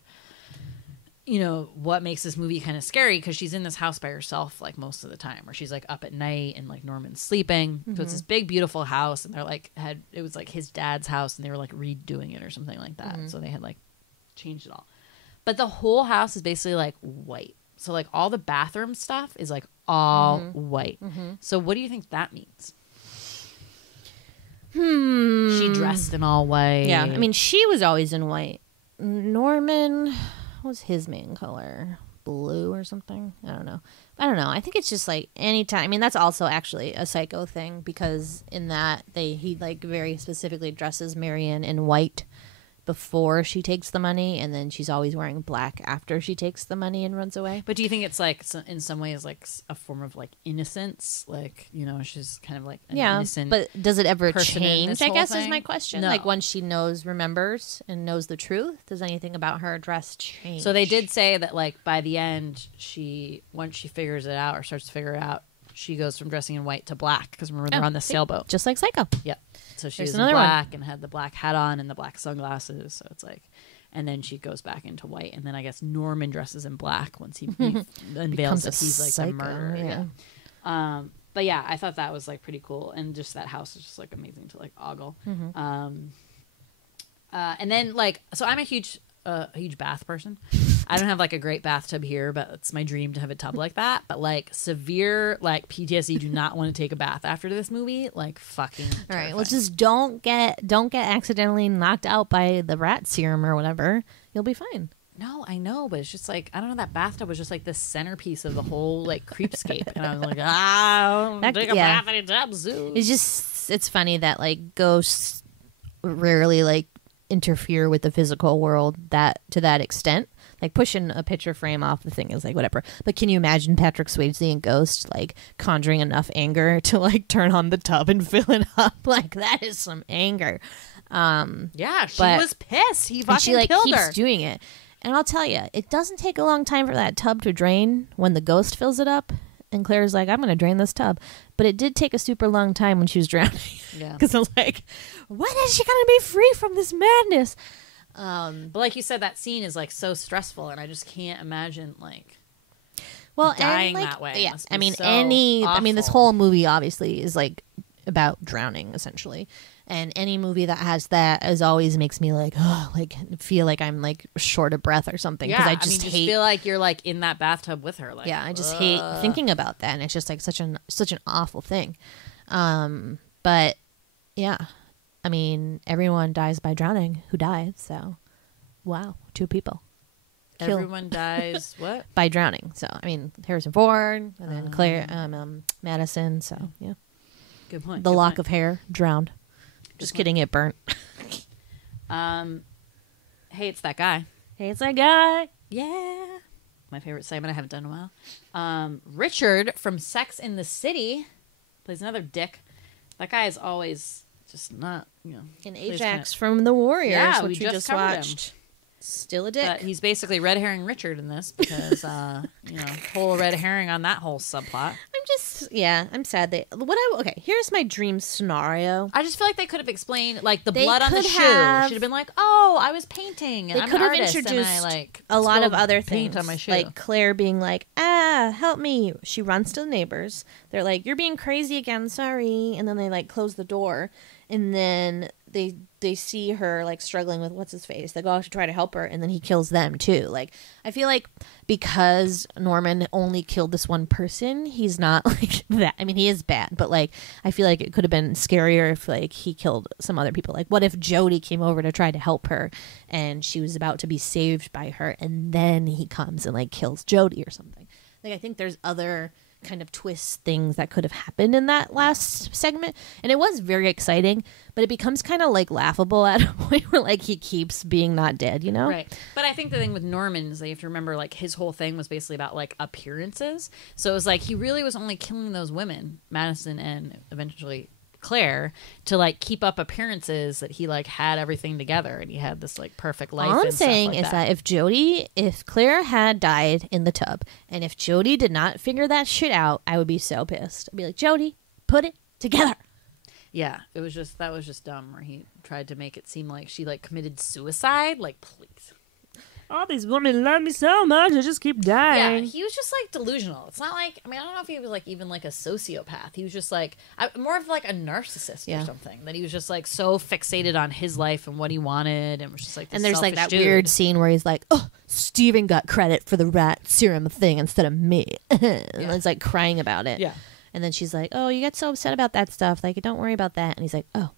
what makes this movie kind of scary, because she's in this house by herself like most of the time, where she's like up at night and like Norman's sleeping. Mm-hmm. So it's this big beautiful house, and they're like it was like his dad's house, and they were like redoing it or something like that. Mm-hmm. So they had like changed it all, but the whole house is basically like white. So like all the bathroom stuff is like all white. Mm-hmm. So what do you think that means? She dressed in all white. Yeah, I mean she was always in white. Norman, what was his main color? blue or something. I don't know. I think it's just like anytime. I mean, that's also actually a Psycho thing, because in that he like very specifically dresses Marion in white before she takes the money, and then she's always wearing black after she takes the money and runs away. But do you think it's like in some ways like a form of like innocence? Like, you know, she's kind of like an innocent. But does it ever person in change? this I whole guess thing? is my question. No. Like once she remembers and knows the truth, does anything about her dress change? So they did say that like by the end, once she figures it out or starts to figure it out, she goes from dressing in white to black, because remember they're on the sailboat. just like Psycho. Yep. So she There's was in another black and had the black hat on and the black sunglasses. So it's like, and then she goes back into white, and then I guess Norman dresses in black once he unveils that he's like psycho, the murderer. Yeah. But yeah, I thought that was like pretty cool, and just that house is just like amazing to like ogle. And then like, so I'm a huge bath person. I don't have like a great bathtub here, but it's my dream to have a tub like that. But like severe like PTSD, do not want to take a bath after this movie. Like fucking. All right, well, just don't get accidentally knocked out by the rat serum or whatever. You'll be fine. No, I know, but it's just like, I don't know, that bathtub was just like the centerpiece of the whole like creepscape, and I was like, I don't take a bath anytime soon. It's funny that like ghosts rarely like interfere with the physical world to that extent. Like pushing a picture frame off the thing is like whatever. But can you imagine Patrick Swayze in Ghost like conjuring enough anger to like turn on the tub and fill it up? Like that is some anger. Yeah, she was pissed. He fucking she like killed keeps her. doing it. And I'll tell you, it doesn't take a long time for that tub to drain when the ghost fills it up. And Claire's like, I'm going to drain this tub. But it did take a super long time when she was drowning. Yeah. Because I was like, when is she going to be free from this madness? But like you said, that scene is like so stressful, and I just can't imagine like and, dying like, that way. Yeah, Must be I mean, so this awful. whole movie obviously is like about drowning essentially. And any movie that has that as always makes me like, oh, like feel like I'm like short of breath or something. Yeah, I just just hate. feel like you're like in that bathtub with her. Like, Yeah, I just hate thinking about that, and it's just like such an awful thing. But yeah, I mean, everyone dies by drowning who died. So, wow, 2 people. Everyone dies what? By drowning. So I mean, Harrison Ford and then Claire, Madison. So yeah, Good point. the good lock point. of hair drowned. Just kidding, it burnt. Hey, it's that guy. Hey, it's that guy. Yeah. My favorite segment I haven't done in a while. Richard from Sex in the City plays another dick. That guy is always just not, you know. And plays Ajax from The Warriors, Yeah, which we we just just covered him. watched. Still a dick. But he's basically red herring Richard in this because, you know, whole red herring on that whole subplot. I'm sad that okay, here's my dream scenario. I just feel like they could have explained, like, the They blood on the could shoe. have- Should have been like, oh, I was painting. And They I'm could an have artist, introduced and I, like, a lot of spilled other paint things, on my shoe. like Claire being like, help me. She runs to the neighbors. They're like, you're being crazy again, sorry. And then they like close the door, and then they see her like struggling with what's his face. They go out to try to help her, and then he kills them too. Like, I feel like because Norman only killed this one person, he's not like that. I mean, he is bad, but like I feel like it could have been scarier if like he killed some other people. Like, what if Jody came over to try to help her, and she was about to be saved by her, and then he comes and like kills Jody or something. Like, I think there's other kind of twist things that could have happened in that last segment, and it was very exciting, but it becomes kind of like laughable at a point where like he keeps being not dead, you know? Right. But I think the thing with Norman is that you have to remember, like, his whole thing was basically about like appearances. So it was like he really was only killing those women, Madison and eventually Claire, to like keep up appearances that he like had everything together and he had this like perfect life. All I'm and stuff saying like is that if Claire had died in the tub, and if Jody did not figure that shit out, I would be so pissed. I'd be like, Jody, put it together. Yeah, that was just dumb, where he tried to make it seem like she like committed suicide. Like, please. All these women love me so much, I just keep dying. Yeah, he was just like delusional. It's not like, I mean, I don't know if he was like even like a sociopath. He was just like more of like a narcissist or something. That he was just like so fixated on his life and what he wanted, and was just like this And there's like that selfish dude. weird scene where he's like, oh, Steven got credit for the rat serum thing instead of me. And it's like crying about it. Yeah. And then she's like, oh, you get so upset about that stuff. Like, don't worry about that. And he's like, oh,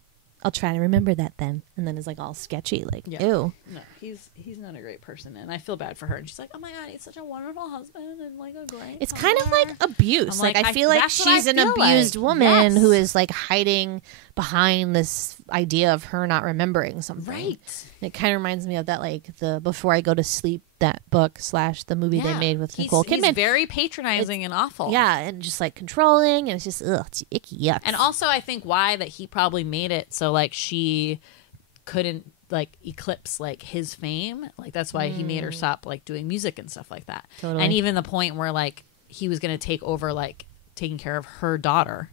I'll try to remember that then. And then it's like all sketchy, like, ew. No, he's not a great person, and I feel bad for her. And she's like, oh my god, he's such a wonderful husband and like a great. It's father. kind of like abuse. I'm Like I feel like that's what I she's an feel abused like. woman who Yes. is like hiding behind this idea of her not remembering something. Right. It kind of reminds me of that, like the Before I Go to Sleep, that book / the movie they made with Nicole Kidman. He's very patronizing and awful. Yeah, and just like controlling, and it's just it's icky, yuck. And also, I think why that he probably made it so like she couldn't like eclipse like his fame. Like that's why he made her stop like doing music and stuff like that. Totally. And even the point where like he was going to take over like taking care of her daughter.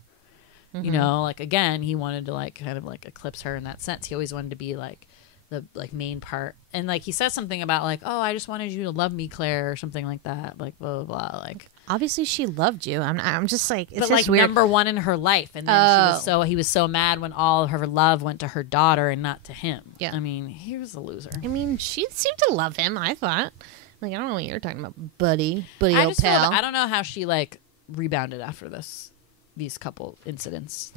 You know, like again, he wanted to like kind of like eclipse her in that sense. He always wanted to be like the like main part. And like he says something about like, oh, I just wanted you to love me, Claire, or something like that. Like blah blah blah. Like Obviously, she loved you. I'm just like, it's but just like weird. number one in her life, and then he was so mad when all of her love went to her daughter and not to him. Yeah. I mean, he was a loser. I mean, she seemed to love him. I thought, like, I don't know what you're talking about, buddy, I old just feel pal. I don't know how she like rebounded after these couple incidents.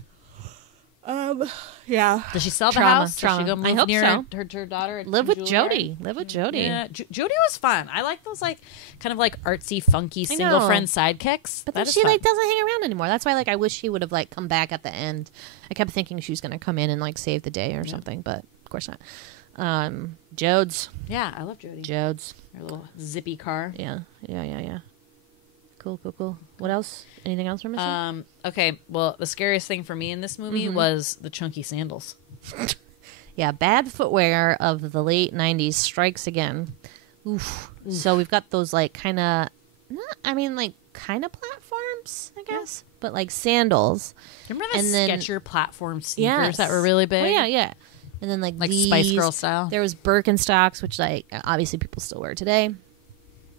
Yeah. Does she sell the Trauma, house? trauma. Does she go I move hope near so. her daughter? and Live with Juilliard? Jody. Live with Jody. Yeah, Jody was fun. I like those like kind of like artsy, funky I single know. friend sidekicks. But That then is she fun. like doesn't hang around anymore. That's why like I wish she would have like come back at the end. I kept thinking she was gonna come in and like save the day or something, but of course not. Jodes. Yeah, I love Jody. Jodes. Her little zippy car. Yeah. Cool. What else? Anything else we're missing? Okay, well, the scariest thing for me in this movie was the chunky sandals. Yeah, bad footwear of the late 90s strikes again. Oof. So we've got those like kind of, kind of platforms, I guess, but like sandals. Remember the And then- Skechers platform sneakers Yes. that were really big? Oh, yeah. And then like Like Spice these- Girl style? There was Birkenstocks, which like obviously people still wear today,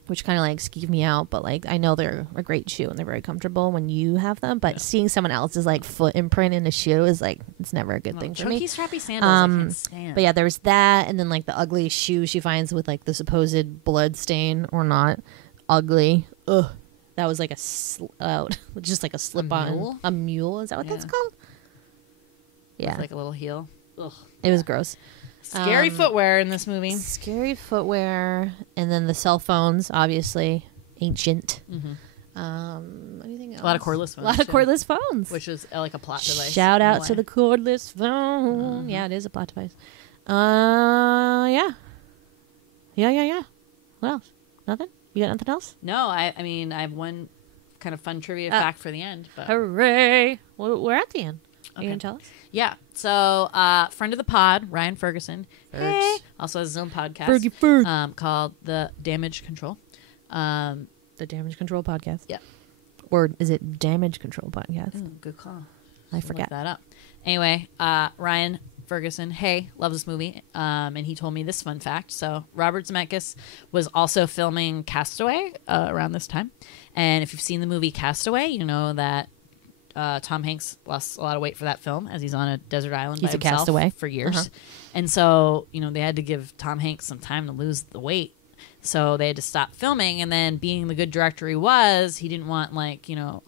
which kind of like skeeve me out. But like I know they're a great shoe and they're very comfortable when you have them. But seeing someone else's like foot imprint in a shoe is like it's never a good thing for Chunky, me. strappy sandals I can't stand. But yeah, there was that, and then like the ugly shoe she finds with like the supposed blood stain or not. Ugly. Ugh. That was like just like a slip on. mule? A mule? Is that what that's Yeah. called? Yeah. With like a little heel. Ugh. It was gross. Scary footwear in this movie. Scary footwear, and then the cell phones, obviously ancient. Anything else? A lot of cordless phones. A lot of too, cordless phones. which is like a plot device. Shout in a out to way. the cordless phone. Yeah, it is a plot device. Yeah. What else? Nothing? You got nothing else? No, I mean, I have one kind of fun trivia fact for the end. But Hooray! We're at the end. Are you gonna tell us? yeah, so friend of the pod, Ryan Ferguson, Hey. also has his own podcast Fergie. called The Damage Control. The Damage Control Podcast. Yeah. Or is it Damage Control Podcast? Good call. I Look forget. that up. Anyway, Ryan Ferguson, loves this movie, and he told me this fun fact. So Robert Zemeckis was also filming Castaway around this time, and if you've seen the movie Castaway, you know that Tom Hanks lost a lot of weight for that film as he's on a desert island He's by a himself castaway. for years, and so they had to give Tom Hanks some time to lose the weight. So they had to stop filming, and then being the good director he was, he didn't want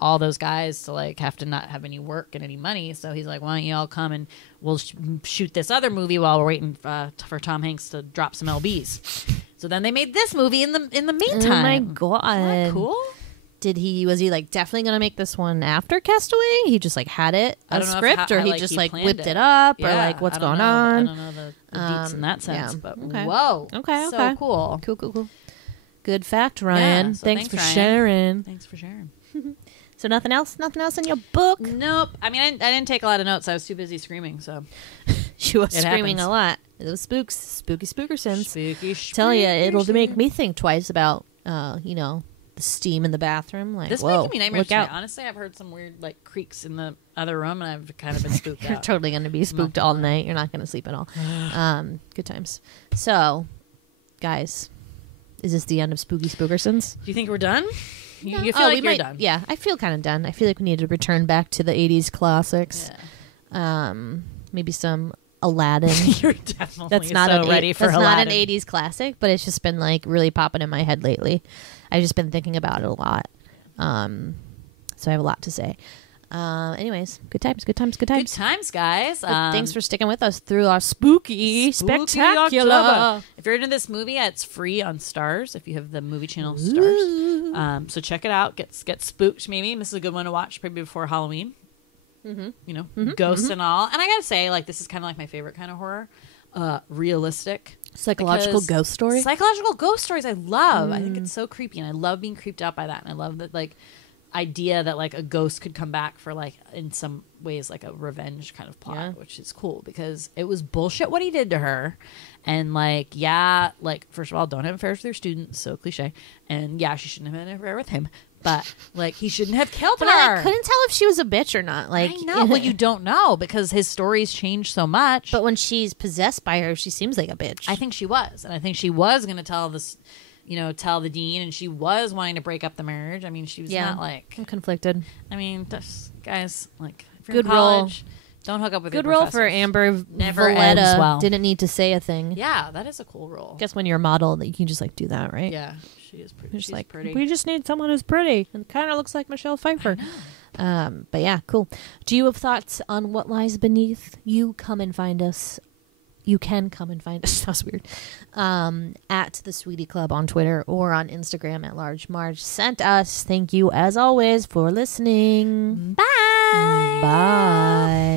all those guys to have to not have any work and any money. So he's like, "Why don't you all come and we'll shoot this other movie while we're waiting for Tom Hanks to drop some lbs." So then they made this movie in the meantime. Oh my god! Isn't that cool? Was he definitely gonna make this one after Castaway? He just had it I a don't know if script, or he just planned whipped it up, or what's I don't going know. on? I don't know the deets in that sense, yeah. but Okay. whoa, Okay, so okay. cool. Cool. Good fact, Ryan. Yeah, so thanks for Ryan. sharing. Thanks for sharing. So nothing else in your book? Nope. I mean, I didn't take a lot of notes. I was too busy screaming. So She was It screaming happens. a lot. Those spooky spookersons. spooky. Tell you, it'll make me think twice about, the steam in the bathroom. Like, This whoa, making me nightmares. look To me. out. Honestly, I've heard some weird creaks in the other room, and I've kind of been spooked You're out. totally going to be spooked all night. You're not going to sleep at all. Good times. So, guys, is this the end of Spooky Spookersons? Do you think we're done? You feel Oh, like we you're might- done? Yeah, I feel kind of done. I feel like we need to return back to the 80s classics. Yeah. Maybe some Aladdin. You're definitely That's not so an ready for that's Aladdin. not an 80s classic, but it's just been really popping in my head lately. I've just been thinking about it a lot. So I have a lot to say. Anyways, good times. Good times, guys. Thanks for sticking with us through our spooky spectacular. October. If you're into this movie, it's free on Stars. If you have the movie channel Stars, so check it out. Get spooked. Maybe this is a good one to watch, maybe before Halloween. Ghosts and all. And I gotta say, like, this is kind of like my favorite kind of horror. Realistic. Psychological ghost story. Psychological ghost stories I love. I think it's so creepy, and I love being creeped out by that. And I love that, like, idea that, like, a ghost could come back for, like, in some ways, like a revenge kind of plot, which is cool because it was bullshit what he did to her. And, like, like, first of all, don't have affairs with your students, so cliche. And she shouldn't have had an affair with him. But, like, he shouldn't have killed her. I couldn't tell if she was a bitch or not. Like, I know. Well, you don't know because his stories change so much. But when she's possessed by her, she seems like a bitch. I think she was. And I think she was going to tell this, tell the dean. And she was wanting to break up the marriage. I mean, she was not like... I'm conflicted. I mean, guys, like, if you're Good in college, don't hook up with Good your role professors. for Amber Never Valetta. ends well. Didn't need to say a thing. Yeah, that is a cool role. I guess when you're a model, that you can just, like, do that, right? Yeah, she is pretty. She's like, pretty. we just need someone who's pretty and kind of looks like Michelle Pfeiffer. But yeah, cool. Do you have thoughts on what lies beneath? You come and find us. You can come and find us. That's weird. At the Sweety Club on Twitter or on Instagram at Large Marge. Sent us. Thank you as always for listening. Bye. Bye.